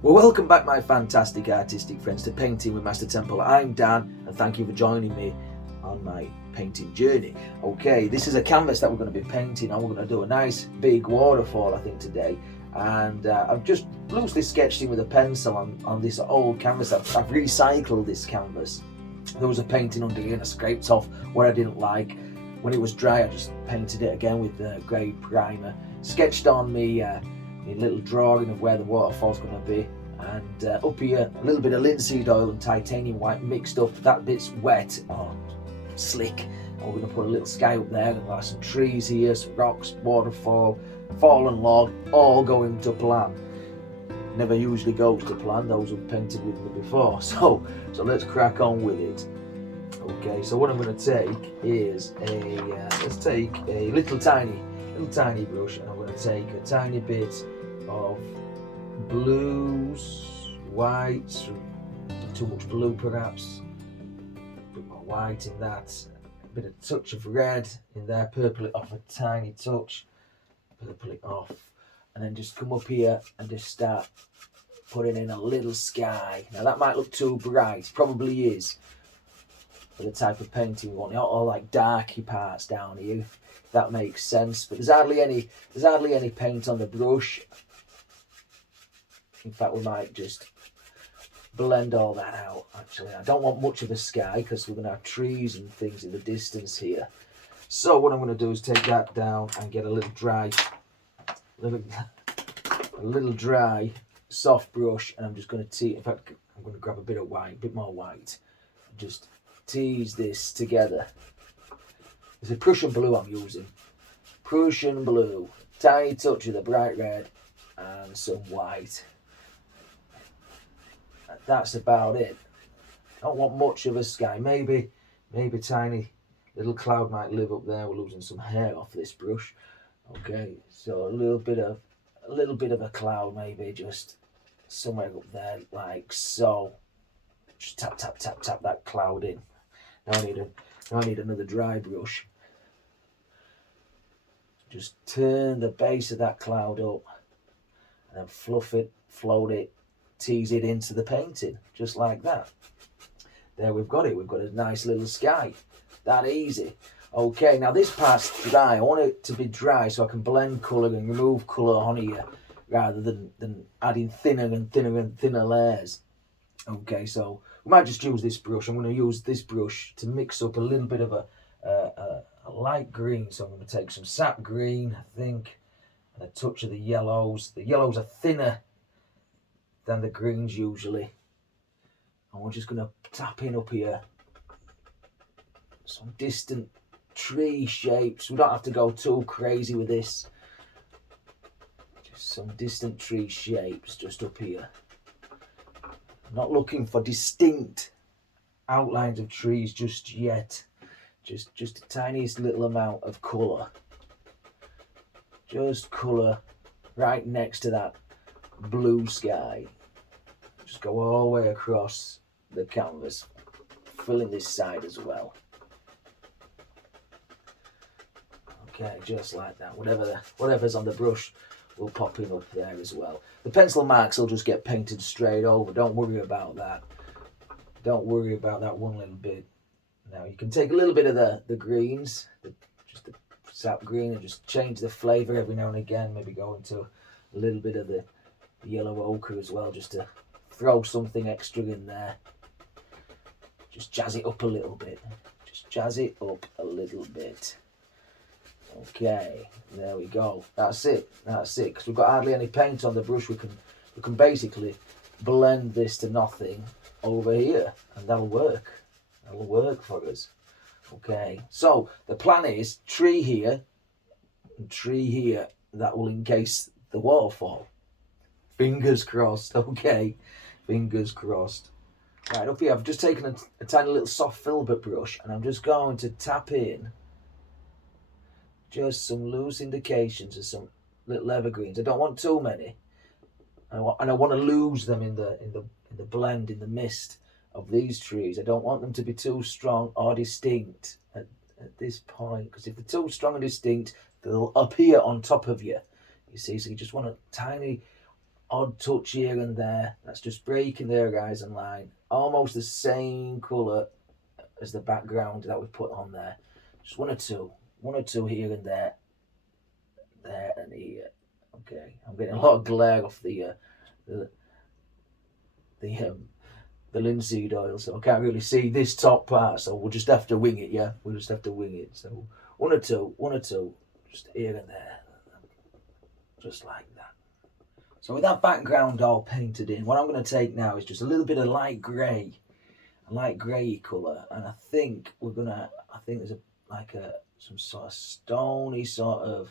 Well, welcome back, my fantastic artistic friends, to Painting with MasterTemple. I'm Dan, and thank you for joining me on my painting journey. Okay, this is a canvas that we're going to be painting, and we're going to do a nice big waterfall, I think, today. And I've just loosely sketched in with a pencil on this old canvas. I've recycled this canvas. There was a painting under here, and I scraped off what I didn't like. When it was dry, I just painted it again with the grey primer. Sketched on me a little drawing of where the waterfall's going to be, and up here a little bit of linseed oil and titanium white mixed up. That bit's wet or slick, and we're going to put a little sky up there, and we'll have some trees here, some rocks, waterfall, fallen log, all going to plan. Never usually goes to plan, those who've painted with me before, so let's crack on with it. Okay, so what I'm going to take is let's take a little tiny brush, and I'm going to take a tiny bit of blues, whites, too much blue perhaps, a bit more white in that, a bit of touch of red in there, purple it off a tiny touch, purple it off, and then just come up here and just start putting in a little sky. Now that might look too bright, probably is, for the type of painting we want, all like darky parts down here, if that makes sense. But there's hardly any paint on the brush. In fact, we might just blend all that out. Actually, I don't want much of a sky because we're going to have trees and things in the distance here. So what I'm going to do is take that down and get a little dry, soft brush, and I'm just going to in fact, I'm going to grab a bit of white, a bit more white, and just tease this together. It's a Prussian Blue I'm using. Prussian Blue, tiny touch of the bright red, and some white. That's about it. Don't want much of a sky. Maybe tiny little cloud might live up there. We're losing some hair off this brush. Okay, so a little bit of a cloud, maybe just somewhere up there, like so. Just tap that cloud in. Now I need another dry brush. Just turn the base of that cloud up, and then fluff it, float it, tease it into the painting, just like that. There, we've got it. We've got a nice little sky. That easy. Okay, now this part's dry. I want it to be dry so I can blend colour and remove colour on here, rather than adding thinner and thinner layers. Okay, so we might just use this brush. I'm going to use this brush to mix up a little bit of a light green. So I'm going to take some Sap Green, I think, and a touch of the yellows. The yellows are thinner than the greens usually. And we're just going to tap in up here some distant tree shapes. We don't have to go too crazy with this. Just some distant tree shapes just up here. I'm not looking for distinct outlines of trees just yet. Just the tiniest little amount of colour. Just colour right next to that blue sky. Just go all the way across the canvas, filling this side as well. Okay, just like that. Whatever's on the brush will pop in up there as well. The pencil marks will just get painted straight over. Don't worry about that. Don't worry about that one little bit. Now you can take a little bit of the greens, just the Sap Green, and just change the flavour every now and again. Maybe go into a little bit of the yellow ochre as well, just to throw something extra in there. Just jazz it up a little bit. Just jazz it up a little bit. Okay, there we go. That's it. Because we've got hardly any paint on the brush, we can basically blend this to nothing over here, and that'll work. That'll work for us. Okay, so the plan is tree here and tree here. That will encase the waterfall. Fingers crossed. Okay, fingers crossed. Right, up here I've just taken a tiny little soft filbert brush, and I'm just going to tap in just some loose indications of some little evergreens. I don't want too many, and I want to lose them in the blend, in the mist of these trees. I don't want them to be too strong or distinct at this point, because if they're too strong and distinct, they'll appear on top of you. You see, so you just want a tiny odd touch here and there. That's just breaking the horizon line. Almost the same colour as the background that we put on there. Just one or two here and there, there and here. Okay, I'm getting a lot of glare off the the linseed oil, so I can't really see this top part. So we'll just have to wing it. Yeah, we'll just have to wing it. So one or two, just here and there, just like that. So with that background all painted in, what I'm going to take now is just a little bit of light grey, a light grey colour, and I think there's some sort of stony sort of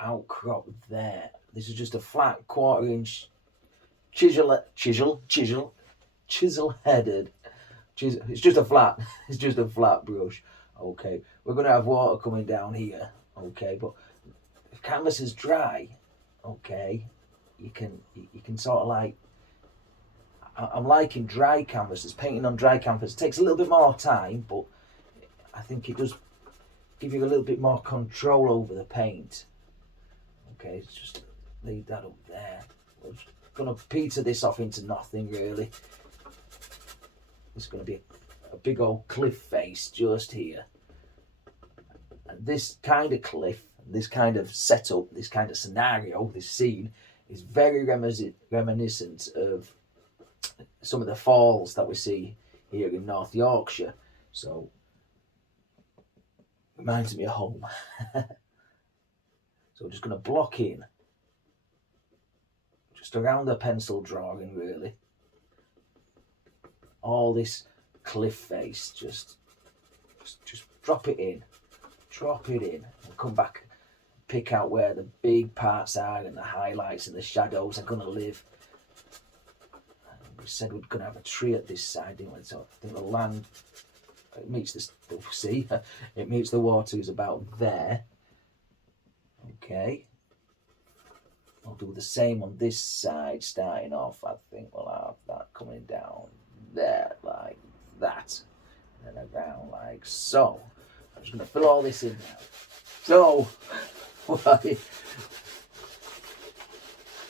outcrop there. This is just a flat 1/4 inch chisel headed. It's just a flat. It's just a flat brush. Okay, we're going to have water coming down here. Okay, but if canvas is dry, okay, you can sort of like. I'm liking dry canvases. Painting on dry canvas takes a little bit more time, but I think it does give you a little bit more control over the paint. Okay, just leave that up there. We're just gonna peter this off into nothing really. It's gonna be a big old cliff face just here. And this kind of cliff, this kind of setup, this kind of scenario, this scene is very reminiscent of some of the falls that we see here in North Yorkshire. So reminds me of home. So we're just going to block in just around the pencil drawing really. All this cliff face, just drop it in. We'll come back, pick out where the big parts are and the highlights and the shadows are going to live. We said we're going to have a tree at this side, didn't we? So I think the land, it meets the sea, it meets the water is about there. Okay. I'll do the same on this side, starting off. I think we'll have that coming down there, like that. And then around like so. I'm just going to fill all this in now. So,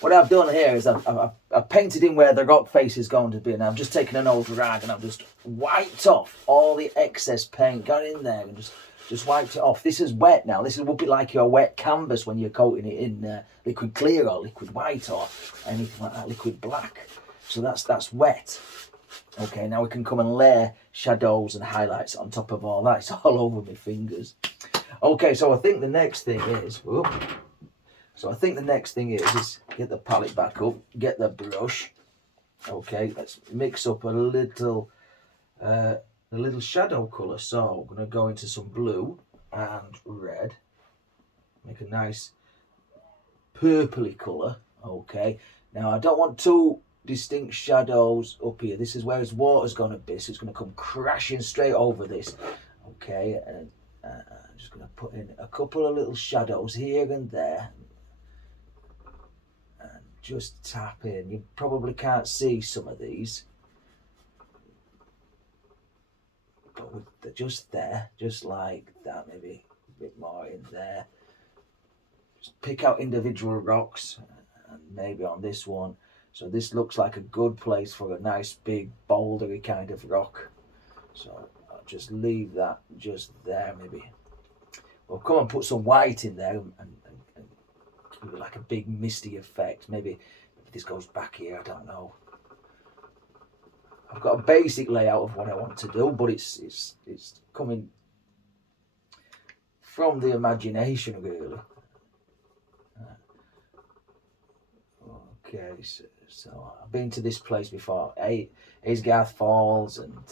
what I've done here is I've painted in where the rock face is going to be, and I've just taken an old rag and I've just wiped off all the excess paint, got in there and just wiped it off. This is wet now. This would be like your wet canvas when you're coating it in liquid clear or liquid white or anything like that, liquid black. So that's wet. Okay, now we can come and layer shadows and highlights on top of all that. It's all over my fingers. Okay, so I think the next thing is, get the palette back up, get the brush. Okay, let's mix up a little shadow colour. So I'm going to go into some blue and red. Make a nice purpley colour. Okay, now I don't want two distinct shadows up here. This is where his water's going to be, so it's going to come crashing straight over this. Okay, and I'm just going to put in a couple of little shadows here and there. And just tap in. You probably can't see some of these, but they're just there, just like that. Maybe a bit more in there. Just pick out individual rocks, and maybe on this one. So this looks like a good place for a nice big bouldery kind of rock. So I'll just leave that just there. Maybe we'll come and put some white in there and give it like a big misty effect. Maybe if this goes back here, I don't know. I've got a basic layout of what I want to do, but it's coming from the imagination really. Okay, so I've been to this place before, Aysgarth Falls and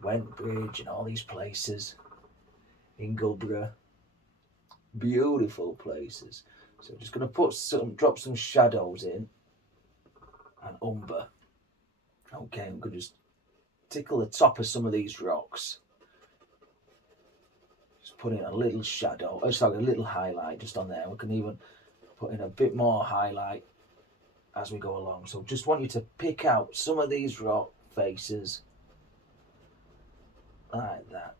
Wentbridge and all these places, Ingleborough, beautiful places. So I'm just going to drop some shadows in and umber. Okay, I'm going to just tickle the top of some of these rocks. Just put in a little shadow, a little highlight just on there. We can even put in a bit more highlight as we go along. So just want you to pick out some of these rock faces like that.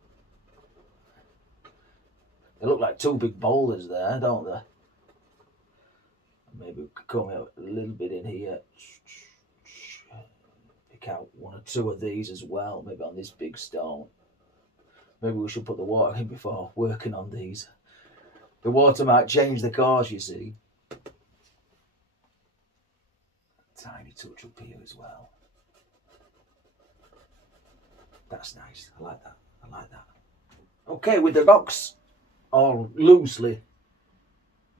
They look like two big boulders there, don't they? maybe we could come out a little bit in here. Pick out 1 or 2 of these as well, maybe on this big stone. Maybe we should put the water in before working on these. The water might change the course, you see. Tiny touch up here as well. That's nice. I like that. I like that. Okay, with the rocks all loosely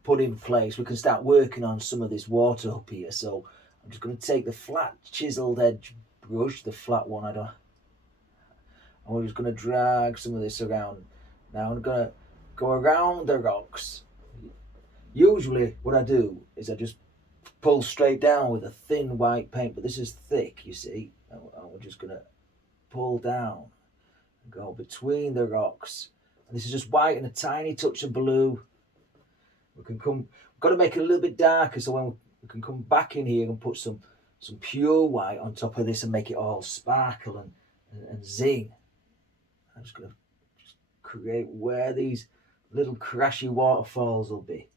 put in place, we can start working on some of this water up here. So I'm just going to take the flat chiseled edge brush, the flat one, and we're just going to drag some of this around. Now I'm going to go around the rocks. Usually what I do is I just pull straight down with a thin white paint, but this is thick, you see. And we're just going to pull down and go between the rocks. And this is just white and a tiny touch of blue. We've got to make it a little bit darker, so when we can come back in here and put some pure white on top of this and make it all sparkle and zing. I'm just going to create where these little crashy waterfalls will be.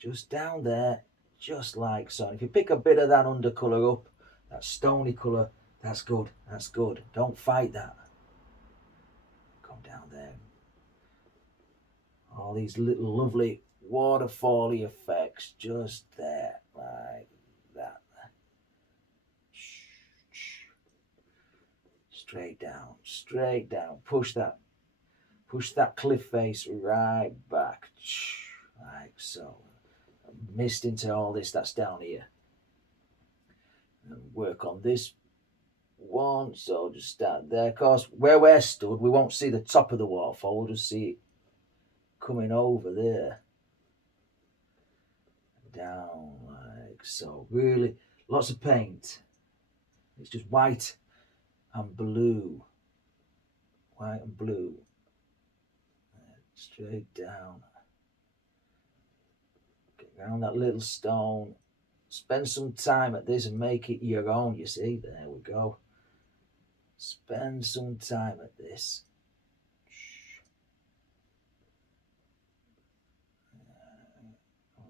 Just down there, just like so. And if you pick a bit of that undercolour up, that stony colour, that's good, that's good. Don't fight that. Come down there. All these little lovely waterfally effects just there, like that. Straight down, push that cliff face right back, like so. Mist into all this that's down here. And work on this one, so just start there. Of course, where we're stood, we won't see the top of the waterfall, we'll just see it coming over there. Down like so. Really, lots of paint. It's just white and blue. White and blue. Straight down. Get around that little stone. Spend some time at this and make it your own, you see. There we go. Spend some time at this.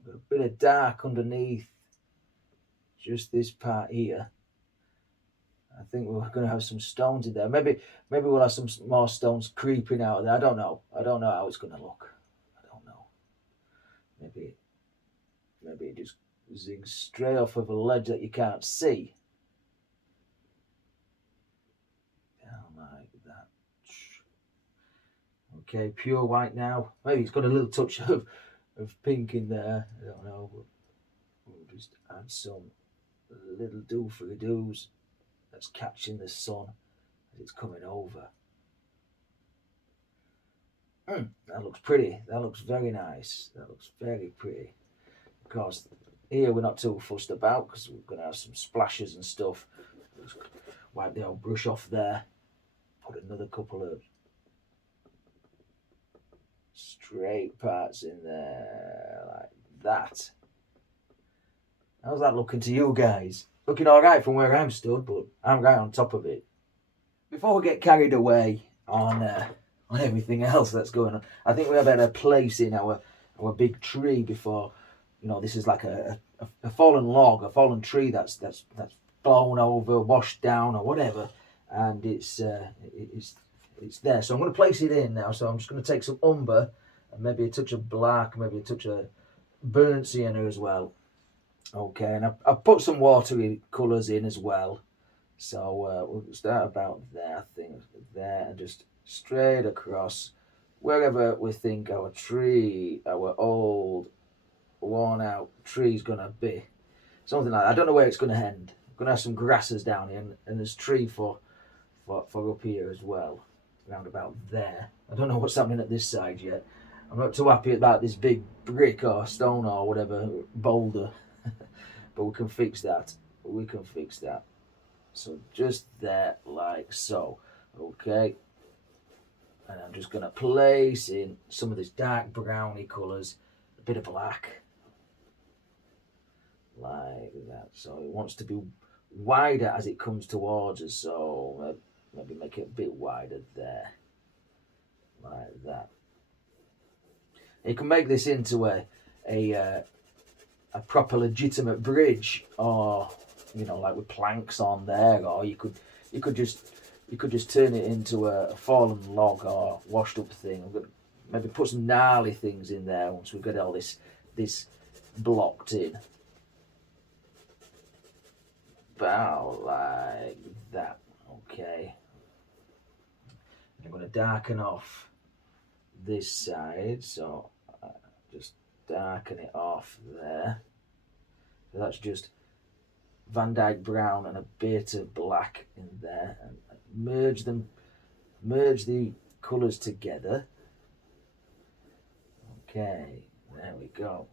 Got a bit of dark underneath just this part here. I think we're going to have some stones in there. Maybe we'll have some more stones creeping out of there. I don't know how it's going to look. I don't know. Maybe it just zigs straight off of a ledge that you can't see. Down like that. Okay, pure white now. Maybe it's got a little touch of pink in there. I don't know. We'll just add some little do-for-the-doos that's catching the sun as it's coming over. That looks pretty. That looks very nice. That looks very pretty. Of course, here we're not too fussed about because we're going to have some splashes and stuff. Just wipe the old brush off there. Put another couple of straight parts in there like that. How's that looking to you guys? Looking all right from where I'm stood, but I'm right on top of it. Before we get carried away on everything else that's going on, I think we have better place in our big tree before, this is like a fallen log, a fallen tree that's blown over, washed down or whatever, and it's there. So I'm going to place it in now. So I'm just going to take some umber and maybe a touch of black, maybe a touch of burnt sienna as well. Okay, and I've put some watery colours in as well. So we'll start about there, I think, there, and just straight across wherever we think our old, worn out tree is going to be. Something like that. I don't know where it's going to end. I'm going to have some grasses down here, and there's tree for up here as well, around about there. I don't know what's happening at this side yet. I'm not too happy about this big brick or stone or whatever, boulder. But we can fix that. So just there, like so. Okay. And I'm just going to place in some of this dark browny colours, a bit of black. Like that. So it wants to be wider as it comes towards us. So maybe make it a bit wider there. Like that. You can make this into a a proper legitimate bridge, or you know, like with planks on there, or you could just turn it into a fallen log or washed up thing. I'm gonna maybe put some gnarly things in there once we've got all this blocked in. About like that. Okay. I'm going to darken off this side, so just darken it off there. So that's just Dyke Brown and a bit of black in there, and merge the colours together. Okay, there we go.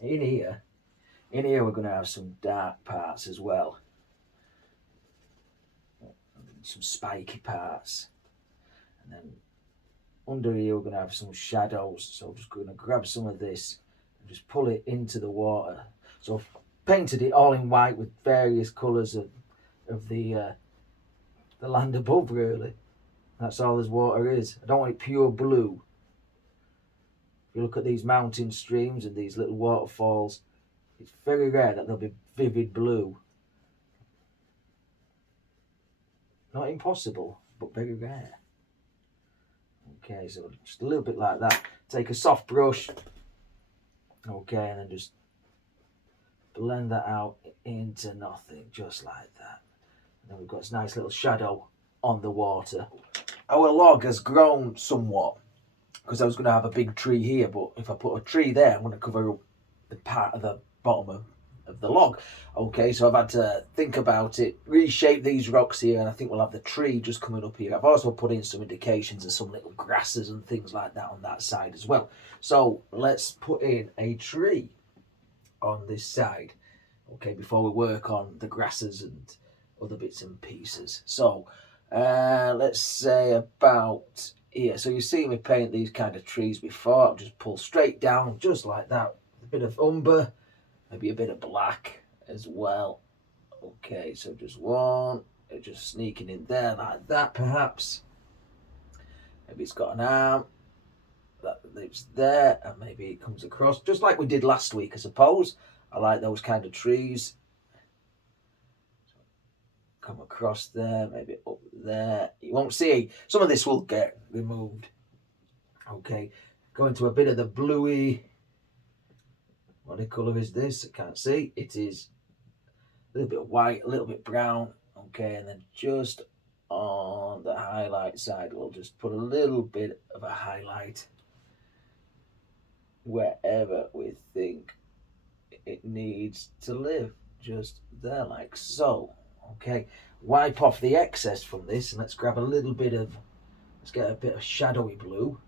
In here we're going to have some dark parts as well, some spiky parts, and then under here we're going to have some shadows. So I'm just going to grab some of this and just pull it into the water. So I've painted it all in white with various colours of the land above, really. That's all this water is. I don't want it pure blue. If you look at these mountain streams and these little waterfalls, it's very rare that they'll be vivid blue. Not impossible, but very rare. Okay, so just a little bit like that. Take a soft brush, okay, and then just blend that out into nothing, just like that. And then we've got this nice little shadow on the water. Our log has grown somewhat, because I was going to have a big tree here, but if I put a tree there, I'm going to cover up the part of the bottom of the log. Okay, so I've had to think about it, reshape these rocks here, and I think we'll have the tree just coming up here. I've also put in some indications of some little grasses and things like that on that side as well. So let's put in a tree on this side, okay, before we work on the grasses and other bits and pieces. So let's say about here. So you've seen me paint these kind of trees before. I'll just pull straight down, just like that. A bit of umber, maybe a bit of black as well. Okay, so just one, just sneaking in there like that, perhaps. Maybe it's got an arm that lives there, and maybe it comes across, just like we did last week, I suppose. I like those kind of trees. Come across there, maybe up there. You won't see, some of this will get removed. Okay, go into a bit of the bluey. What colour is this? I can't see. It is a little bit white, a little bit brown. Okay, and then just on the highlight side, we'll just put a little bit of a highlight wherever we think it needs to live. Just there, like so. Okay, wipe off the excess from this, and let's grab a little bit of, let's get a bit of shadowy blue.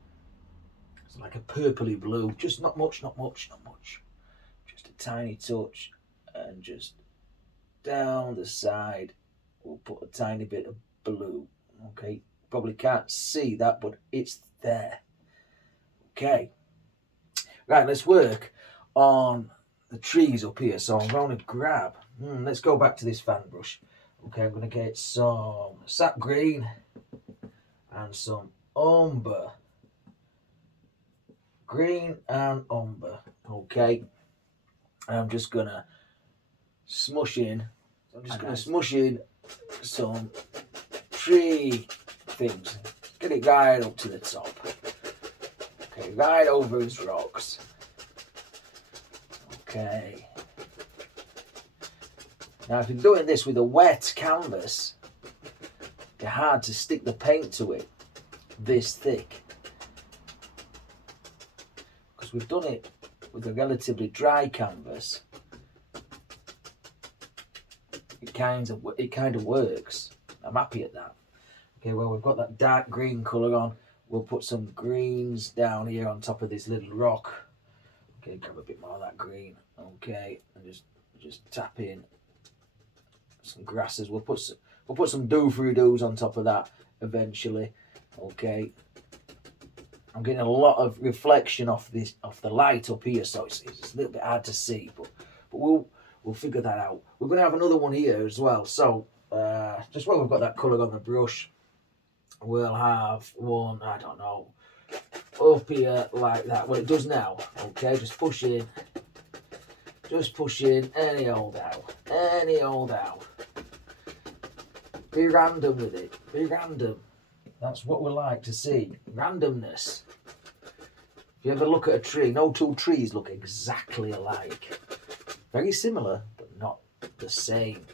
It's like a purpley blue, just not much. Just a tiny touch, and just down the side we'll put a tiny bit of blue. Okay, probably can't see that, but it's there. Okay, right, let's work on the trees up here. So I'm going to grab, let's go back to this fan brush. Okay, I'm going to get some Sap Green and some umber. Green and umber. Okay, and I'm just going to smush in. Some tree things. Get it right up to the top. Okay, right over his rocks. Okay. Now, if you're doing this with a wet canvas, it's hard to stick the paint to it this thick, because we've done it with a relatively dry canvas. It kind of works. I'm happy at that. Okay, well, we've got that dark green colour on. We'll put some greens down here on top of this little rock. Okay, grab a bit more of that green. Okay, and just tap in some grasses. We'll put some do-through-dos on top of that eventually. Okay, I'm getting a lot of reflection off the light up here, so it's a little bit hard to see, but we'll figure that out. We're going to have another one here as well. So just while we've got that colour on the brush, we'll have one, I don't know, up here like that. Well, it does now. Okay, just push in Just push in any old out. Any old out. Be random with it. Be random. That's what we like to see. Randomness. If you ever look at a tree, no two trees look exactly alike. Very similar, but not the same.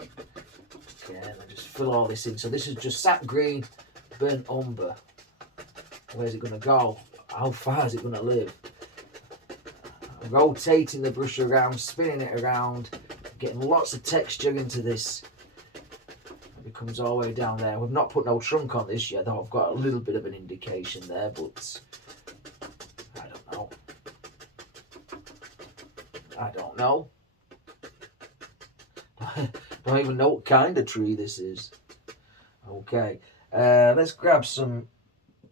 Okay, and I just fill all this in. So this is just Sap Green, burnt umber. Where's it going to go? How far is it going to live? I'm rotating the brush around, spinning it around, getting lots of texture into this. It comes all the way down there. We've not put no trunk on this yet, though I've got a little bit of an indication there, but I don't know. I don't know. Don't even know what kind of tree this is. Okay, let's grab some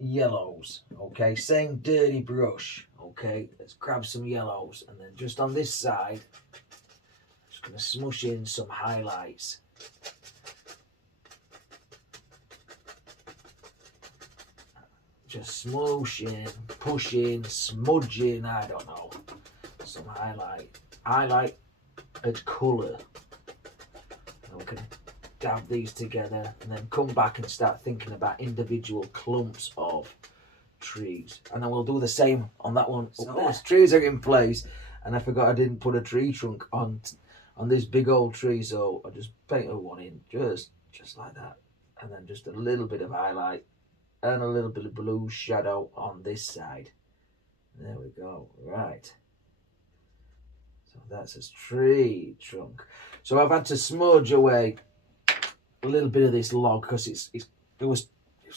yellows. Okay, same dirty brush. Okay, let's grab some yellows, and then just on this side, I'm just going to smush in some highlights. Just smooshing, pushing, smudging, I don't know. Some highlight and colour. And we can dab these together and then come back and start thinking about individual clumps of trees. And then we'll do the same on that one. So those trees are in place, and I forgot I didn't put a tree trunk on this big old tree, so I just painted one in just like that. And then just a little bit of highlight and a little bit of blue shadow on this side. There we go. Right. So that's a tree trunk. So I've had to smudge away a little bit of this log because it was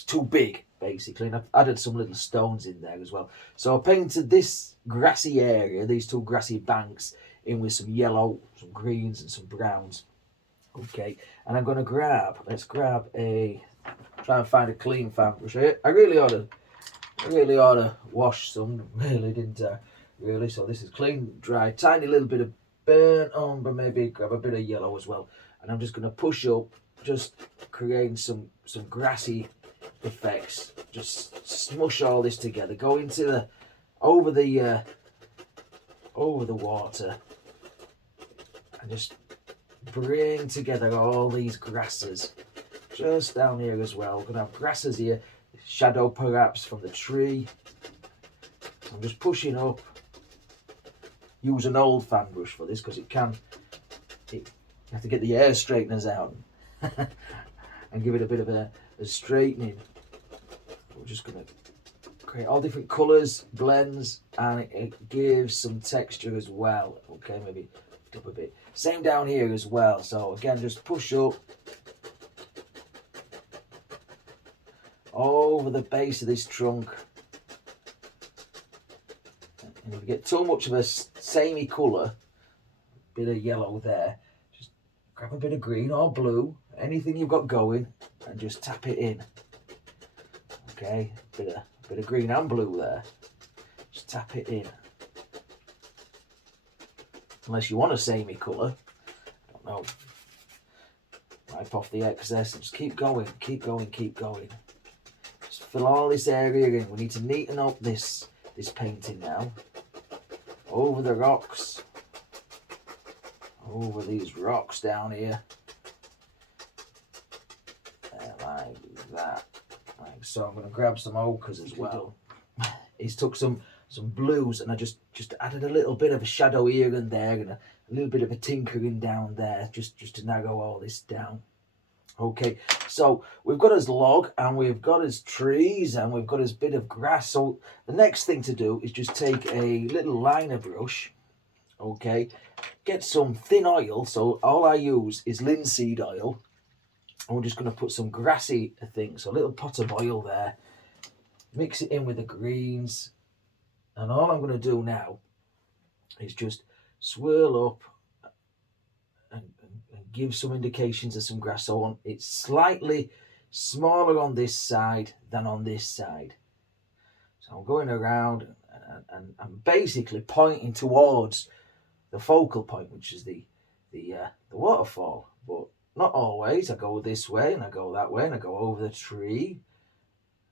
too big, basically, and I've added some little stones in there as well. So I painted this grassy area, these two grassy banks, in with some yellow, some greens, and some browns. Okay, and I'm going to let's grab try and find a clean fan brush. I really ought to wash some, really, didn't I? Really, so this is clean, dry, tiny little bit of burnt umber, maybe grab a bit of yellow as well. And I'm just going to push up, just creating some grassy effects. Just smush all this together, go into over the water, and just bring together all these grasses. Just down here as well. We're going to have grasses here, shadow perhaps from the tree. I'm just pushing up. Use an old fan brush for this because you have to get the hair straighteners out and give it a bit of a straightening. We're just going to create all different colours, blends, and it gives some texture as well. Okay, maybe up a bit. Same down here as well. So again, just push up over the base of this trunk. And if you get too much of a samey colour, bit of yellow there, just grab a bit of green or blue, anything you've got going, and just tap it in. Okay, bit of green and blue there. Just tap it in. Unless you want a samey colour, I don't know. Wipe off the excess and just keep going, keep going, keep going. Just fill all this area in. We need to neaten up this painting now. Over the rocks. Over these rocks down here. Like that. Like so. I'm going to grab some ochres as well. He's took some blues, and I just added a little bit of a shadow here and there, and a little bit of a tinkering down there, just to narrow all this down. Okay, so we've got his log, and we've got his trees, and we've got his bit of grass. So the next thing to do is just take a little liner brush, okay, get some thin oil. So all I use is linseed oil, and we're just going to put some grassy things, so a little pot of oil there, mix it in with the greens, and all I'm going to do now is just swirl up and give some indications of some grass. So it's slightly smaller on this side than on this side. So I'm going around and I'm basically pointing towards the focal point, which is the waterfall. But not always. I go this way and I go that way and I go over the tree.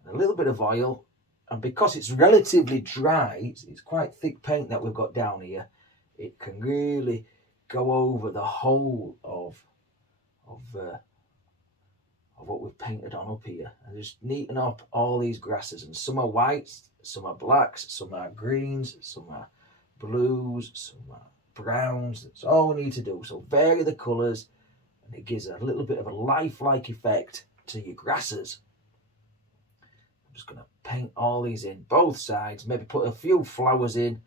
And a little bit of oil. And because it's relatively dry, it's quite thick paint that we've got down here, it can really go over the whole of what we've painted on up here, and just neaten up all these grasses. And some are whites, some are blacks, some are greens, some are blues, some are browns. That's all we need to do. So vary the colours, and it gives a little bit of a lifelike effect to your grasses. I'm just going to paint all these in both sides, maybe put a few flowers in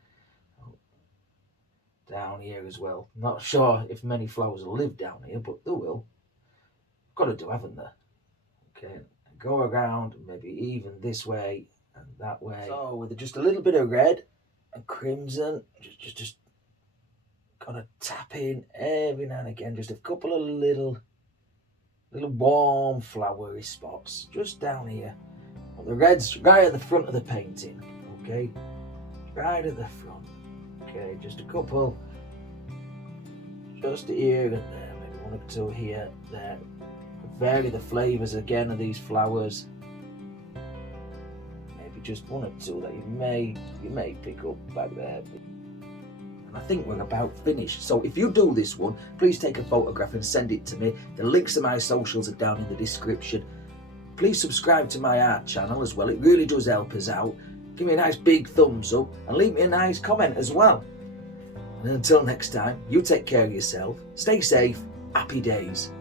down here as well. Not sure if many flowers will live down here, but they will. Got to do, haven't they? Okay, and go around, maybe even this way and that way. So with just a little bit of red and crimson, just gotta tap in every now and again, just a couple of little warm flowery spots just down here. And the red's right at the front of the painting, okay? Right at the front. Okay, just a couple, just here and there, maybe one or two here, there. Vary the flavours again of these flowers. Maybe just one or two that you may pick up back there. And I think we're about finished. So if you do this one, please take a photograph and send it to me. The links to my socials are down in the description. Please subscribe to my art channel as well. It really does help us out. Give me a nice big thumbs up and leave me a nice comment as well. And until next time, you take care of yourself. Stay safe. Happy days.